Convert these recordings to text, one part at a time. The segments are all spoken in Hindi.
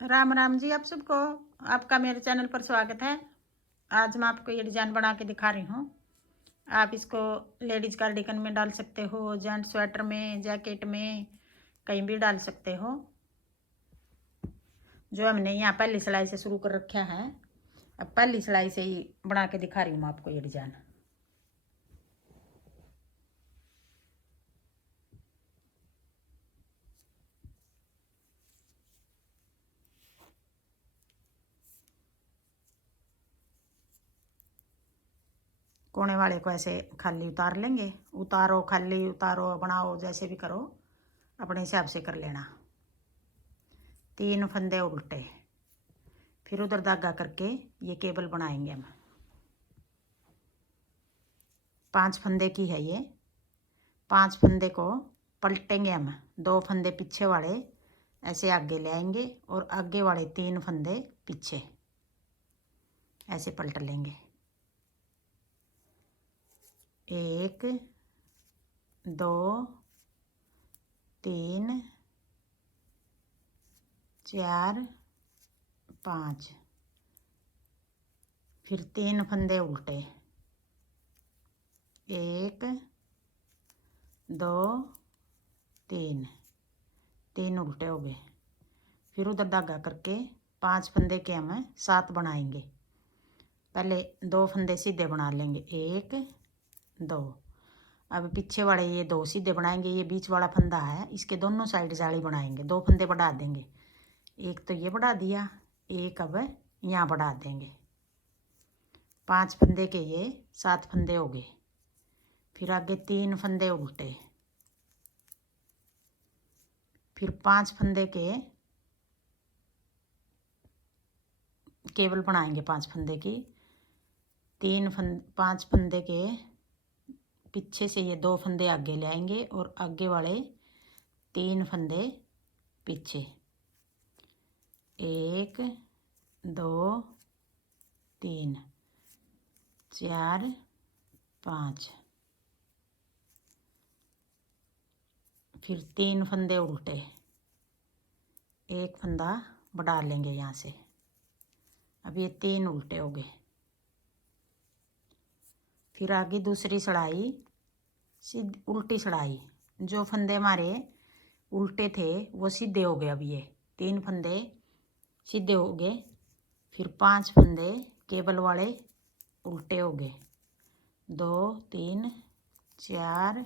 राम राम जी। आप सबको आपका मेरे चैनल पर स्वागत है। आज मैं आपको ये डिज़ाइन बना के दिखा रही हूँ। आप इसको लेडीज़ कार्डिगन में डाल सकते हो, जेंट्स स्वेटर में, जैकेट में, कहीं भी डाल सकते हो। जो हमने यहाँ पहली सिलाई से शुरू कर रखा है, अब पहली सिलाई से ही बना के दिखा रही हूँ आपको ये डिज़ाइन। कोने वाले को ऐसे खाली उतार लेंगे। उतारो, खाली उतारो, बनाओ, जैसे भी करो अपने हिसाब से कर लेना। 3 फंदे उल्टे, फिर उधर धागा करके ये केबल बनाएंगे हम। 5 फंदे की है ये। 5 फंदे को पलटेंगे हम। 2 फंदे पीछे वाले ऐसे आगे ले आएंगे और आगे वाले 3 फंदे पीछे ऐसे पलट लेंगे। 1 2 3 4 5, फिर 3 फंदे उल्टे। 1 2 3, 3 उल्टे हो गए। फिर उधर धागा करके 5 फंदे के हम 7 बनाएंगे। पहले 2 फंदे सीधे बना लेंगे, 1 2। अब पीछे वाले ये 2 सीधे बनाएंगे। ये बीच वाला फंदा है, इसके दोनों साइड जाली बनाएंगे। 2 फंदे बढ़ा देंगे। एक तो ये बढ़ा दिया, एक अब यहाँ बढ़ा देंगे। 5 फंदे के ये 7 फंदे हो गए। फिर आगे 3 फंदे उल्टे, फिर 5 फंदे के केबल बनाएंगे। 5 फंदे की 5 फंदे के पीछे से ये 2 फंदे आगे ले आएंगे और आगे वाले 3 फंदे पीछे। 1 2 3 4 5, फिर 3 फंदे उल्टे, एक फंदा बढ़ा लेंगे यहाँ से। अब ये 3 उल्टे हो गए। फिर आगे दूसरी सड़ाई, सीधी उल्टी सड़ाई। जो फंदे हमारे उल्टे थे वो सीधे हो गए। अब ये 3 फंदे सीधे हो गए। फिर 5 फंदे केबल वाले उल्टे हो गए। 2 3 4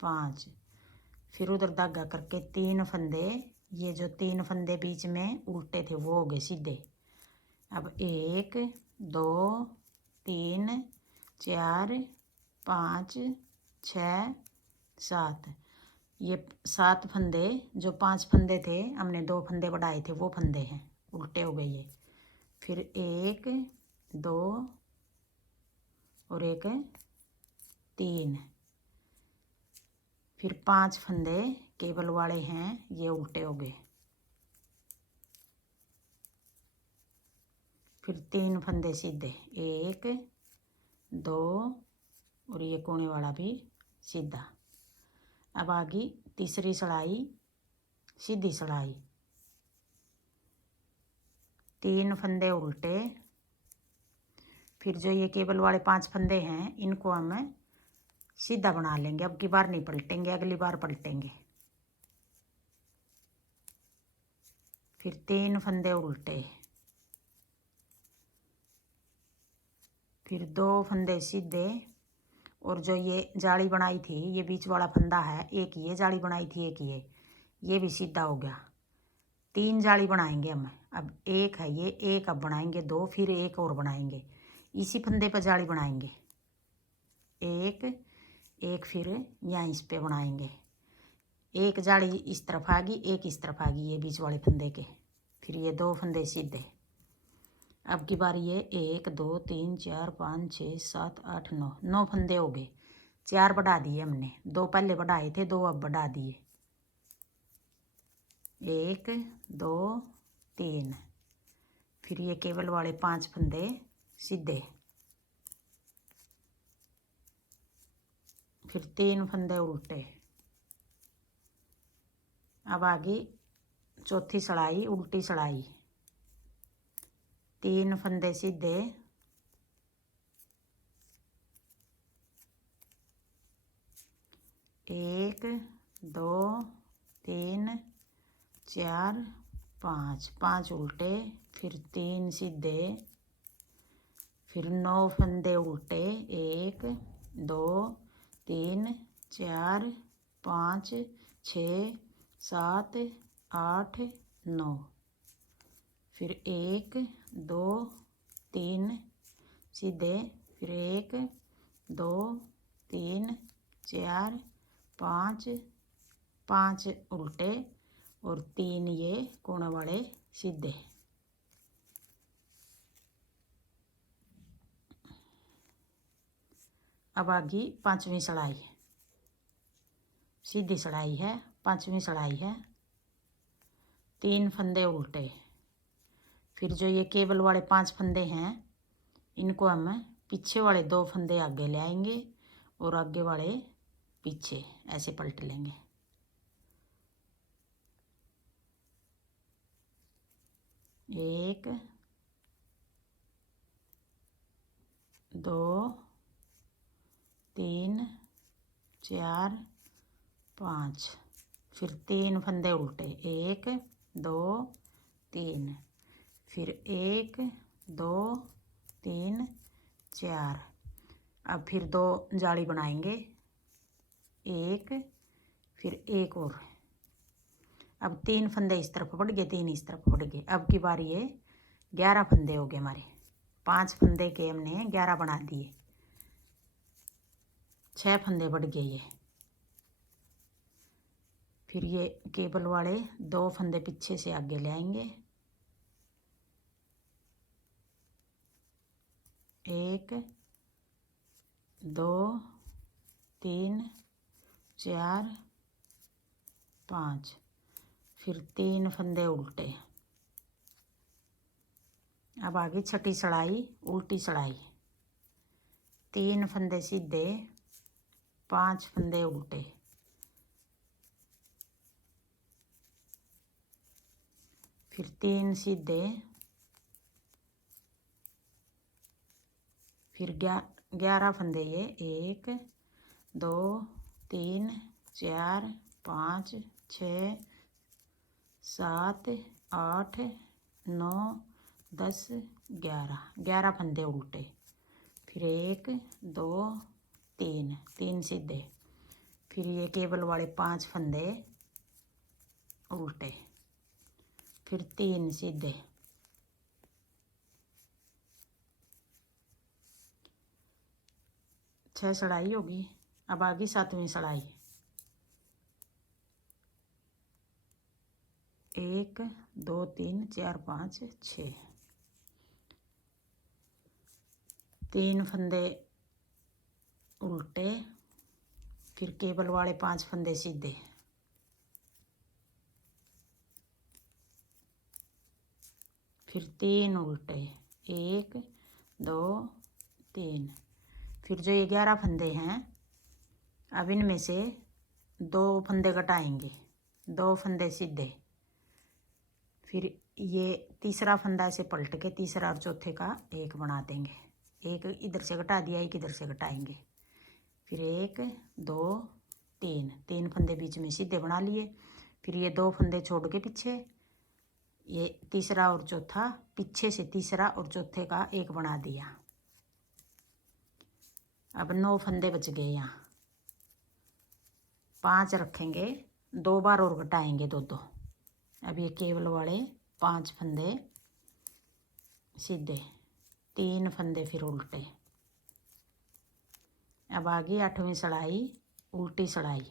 5, फिर उधर धागा करके 3 फंदे, ये जो 3 फंदे बीच में उल्टे थे वो हो गए सीधे। अब 1 2 3 4 5 6 7, ये 7 फंदे, जो 5 फंदे थे हमने 2 फंदे बढ़ाए थे वो फंदे हैं, उल्टे हो गए ये। फिर 1 2 और 1 3, फिर 5 फंदे केबल वाले हैं, ये उल्टे हो गए। फिर 3 फंदे सीधे, 1 2 और ये कोने वाला भी सीधा। अब आगे तीसरी सड़ाई, सीधी सड़ाई, 3 फंदे उल्टे। फिर जो ये केबल वाले 5 फंदे हैं इनको हम सीधा बना लेंगे। अब की बार नहीं पलटेंगे, अगली बार पलटेंगे। फिर 3 फंदे उल्टे, फिर 2 फंदे सीधे। और जो ये जाली बनाई थी, ये बीच वाला फंदा है, एक ये जाली बनाई थी, एक ये भी सीधा हो गया। 3 जाली बनाएंगे हम। अब एक है ये, एक अब बनाएंगे 2, फिर एक और बनाएंगे। इसी फंदे पर जाली बनाएंगे, एक फिर यहाँ इस पे बनाएंगे। एक जाली इस तरफ आ गई, एक इस तरफ आ गई, ये बीच वाले फंदे के। फिर ये 2 फंदे सीधे। अब की बार ये 1 2 3 4 5 6 7 8 9, 9 फंदे हो गए। 4 बढ़ा दिए हमने, 2 पहले बढ़ाए थे, 2 अब बढ़ा दिए। 1 2 3, फिर ये केबल वाले 5 फंदे सीधे। फिर 3 फंदे उल्टे। अब आगे चौथी सड़ाई उल्टी सड़ाई, 3 फंदे सीधे, 1 2 3 4 5, 5 उल्टे, फिर 3 सीधे, फिर 9 फंदे उल्टे, 1 2 3 4 5 6 7 8 9, फिर 1 2 3 सीधे, फिर 1 2 3 4 5, 5 उल्टे और 3 ये कोने वाले सीधे। अब आ गई पांचवी सड़ाई, सीधी सड़ाई है, पांचवी सड़ाई है, 3 फंदे उल्टे, फिर जो ये केबल वाले 5 फंदे हैं इनको हम पीछे वाले 2 फंदे आगे ले आएंगे और आगे वाले पीछे ऐसे पलट लेंगे। एक 2 3 4 5, फिर 3 फंदे उल्टे, 1 2 3, फिर 1 2 3 4। अब फिर 2 जाली बनाएंगे, एक फिर एक और। अब 3 फंदे इस तरफ बढ़ गए, 3 इस तरफ बढ़ गए। अब की बारी ये 11 फंदे हो गए हमारे, 5 फंदे के हमने 11 बना दिए, 6 फंदे बढ़ गए ये। फिर ये केबल वाले 2 फंदे पीछे से आगे ले आएंगे, 1 2 3 4 5, फिर 3 फंदे उल्टे। अब आगे छठी सड़ाई उल्टी सड़ाई, 3 फंदे सीधे, 5 फंदे उल्टे, फिर 3 सीधे, फिर 11 फंदे ये, 1 2 3 4 5 6 7 8 9 10 11, 11 फंदे उल्टे, फिर 1 2 3, 3 सीधे, फिर ये केबल वाले 5 फंदे उल्टे, फिर 3 सीधे, छह सड़ाई होगी। अब आ गई 7वीं सड़ाई, 1 2 3 4 5 6, 3 फंदे उल्टे, फिर केबल वाले 5 फंदे सीधे, फिर 3 उल्टे, 1 2 3, फिर जो ये 11 फंदे हैं अब इनमें से 2 फंदे घटाएंगे, 2 फंदे सीधे, फिर ये तीसरा फंदा ऐसे पलट के तीसरा और चौथे का एक बना देंगे, एक इधर से घटा दिया, एक इधर से घटाएंगे, फिर 1 2 3, 3 फंदे बीच में सीधे बना लिए, फिर ये 2 फंदे छोड़ के पीछे ये तीसरा और चौथा, पीछे से तीसरा और चौथे का एक बना दिया। अब 9 फंदे बच गए, यहाँ 5 रखेंगे, 2 बार और घटाएंगे 2 2। अब ये केबल वाले 5 फंदे सीधे, 3 फंदे फिर उल्टे। अब आ गई 8वीं सड़ाई उल्टी सड़ाई,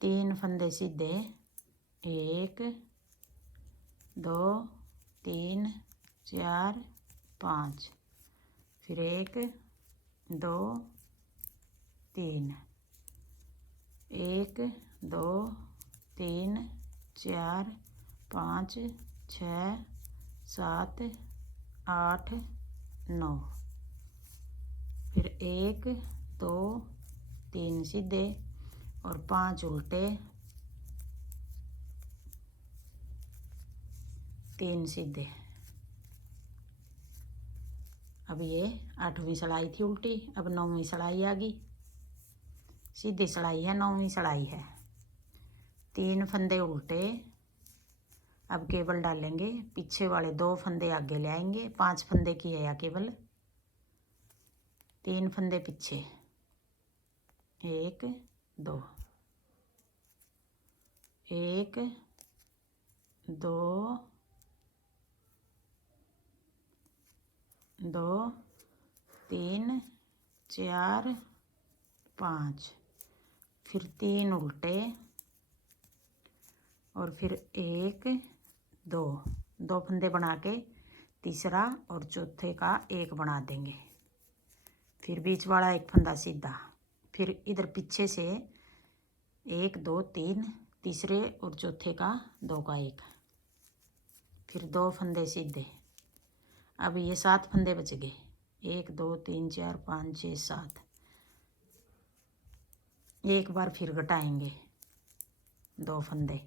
3 फंदे सीधे, 1 2 3 4 5, फिर 1 2 3, 1 2 3 4 5 6 7 8 9, फिर 1 2 3 सीधे और 5 उल्टे, 3 सीधे। अब ये 8वीं सिलाई थी उल्टी, अब 9वीं सिलाई आ गई। सीधी सिलाई है, 9वीं सिलाई है। 3 फंदे उल्टे। अब केबल डालेंगे, पीछे वाले 2 फंदे आगे ले आएंगे। 5 फंदे की है या केबल। 3 फंदे पीछे, 1 2 1 2 2 3 4 5, फिर 3 उल्टे और फिर 1 2 फंदे बना के तीसरा और चौथे का एक बना देंगे। फिर बीच वाला एक फंदा सीधा, फिर इधर पीछे से 1 2 3 तीसरे और चौथे का 2 का 1, फिर 2 फंदे सीधे। अब ये 7 फंदे बच गए, 1 2 3 4 5 6 7। एक बार फिर घटाएंगे 2 फंदे,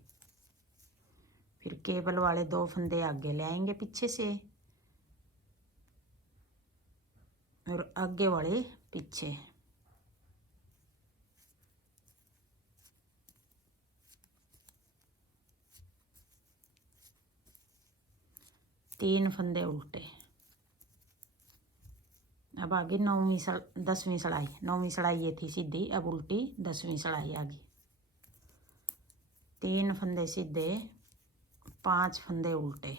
फिर केबल वाले 2 फंदे आगे ले आएंगे पीछे से और आगे वाले पीछे। तीन फंदे उल्टे। अब आगे 10वीं सिलाई। 9वीं सिलाई ये थी सीधी, अब उल्टी 10वीं सिलाई आ गई। 3 फंदे सीधे, 5 फंदे उल्टे।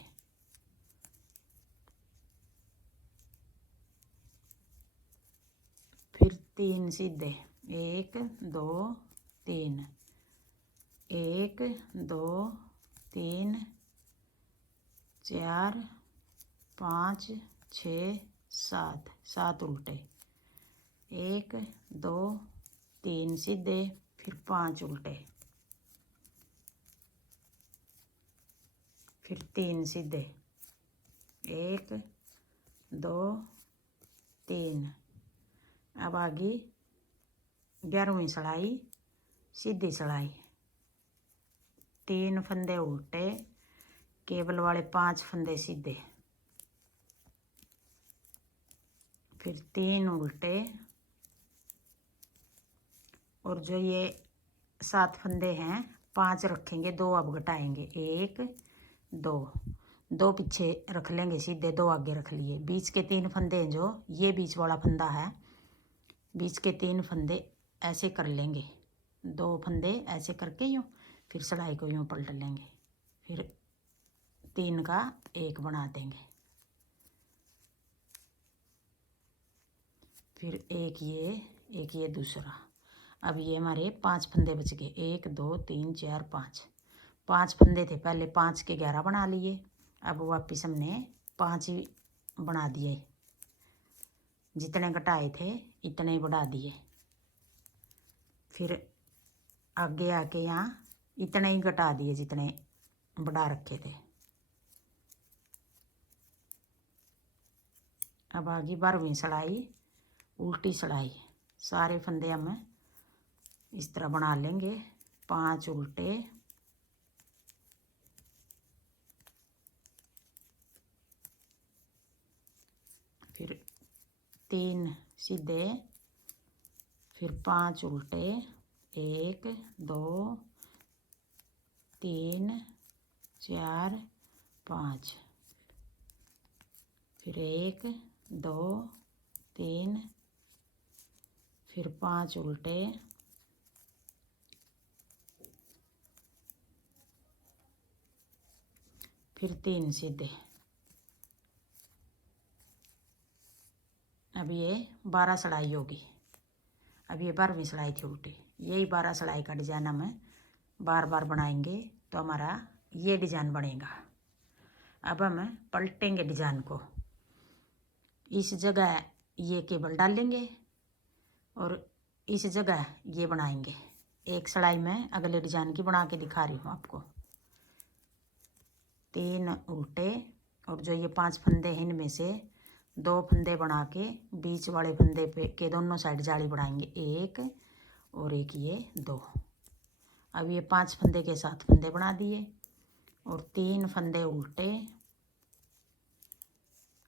फिर 3 सीधे, 1 2 3 1 2 3 4 5 6 7, 7 उल्टे। 1 2 3 सीधे, फिर 5 उल्टे, फिर 3 सीधे, 1 2 3। अब आ गई 11वीं सिलाई, सीधी सिलाई। 3 फंदे उल्टे, केबल वाले 5 फंदे सीधे, फिर 3 उल्टे और जो ये 7 फंदे हैं 5 रखेंगे, 2 अब घटाएंगे, 1 2 पीछे रख लेंगे सीधे, 2 आगे रख लिए। बीच के 3 फंदे हैं, जो ये बीच वाला फंदा है, बीच के 3 फंदे ऐसे कर लेंगे, 2 फंदे ऐसे करके यूँ, फिर सिलाई को यूँ पलट लेंगे, फिर 3 का 1 बना देंगे, फिर एक ये दूसरा। अब ये हमारे 5 फंदे बच गए, 1 2 3 4 5 फंदे थे पहले, 5 के 11 बना लिए। अब वापस हमने 5 ही बना दिए, जितने घटाए थे इतने ही बढ़ा दिए। फिर आगे आके यहाँ इतने ही घटा दिए जितने बढ़ा रखे थे। अब आ गई 12वीं सिलाई, उल्टी सिलाई। सारे फंदे हम इस तरह बना लेंगे, 5 उल्टे, फिर 3 सीधे, फिर 5 उल्टे, 1 2 3 4 5, फिर 1 2 3, फिर 5 उल्टे, फिर 3 सीधे। अब ये 12 सिलाई होगी। अब ये 12वीं सिलाई थी उल्टी, यही 12 सिलाई का डिजाइन हम बार बार बनाएंगे तो हमारा ये डिजाइन बनेगा। अब हम पलटेंगे डिजाइन को, इस जगह ये केबल डालेंगे और इस जगह ये बनाएंगे। एक सिलाई में अगले डिजाइन की बना के दिखा रही हूँ आपको। 3 उल्टे और जो ये 5 फंदे हैं इनमें से 2 फंदे बना के बीच वाले फंदे पे के दोनों साइड जाली बढ़ाएंगे, 1 और एक ये 2। अब ये 5 फंदे के 7 फंदे बना दिए और 3 फंदे उल्टे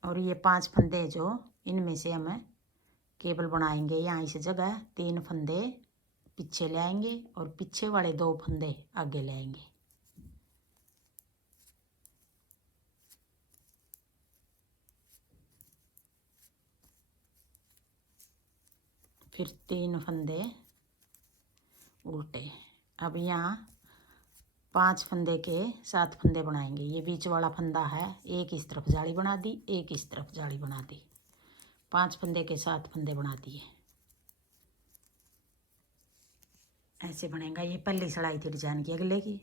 और ये 5 फंदे जो इनमें से हम केबल बनाएंगे। यहाँ इस जगह 3 फंदे पीछे ले आएंगे और पीछे वाले 2 फंदे आगे ले आएंगे। फिर 3 फंदे उल्टे। अब यहाँ 5 फंदे के 7 फंदे बनाएंगे। ये बीच वाला फंदा है, एक इस तरफ जाली बना दी, एक इस तरफ जाली बना दी। 5 फंदे के 7 फंदे बना दिए। ऐसे बनेगा। ये पहली सिलाई थी डिजाइन की अगले की।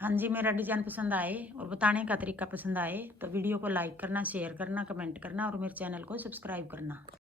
हाँ जी, मेरा डिजाइन पसंद आए और बताने का तरीका पसंद आए तो वीडियो को लाइक करना, शेयर करना, कमेंट करना और मेरे चैनल को सब्सक्राइब करना।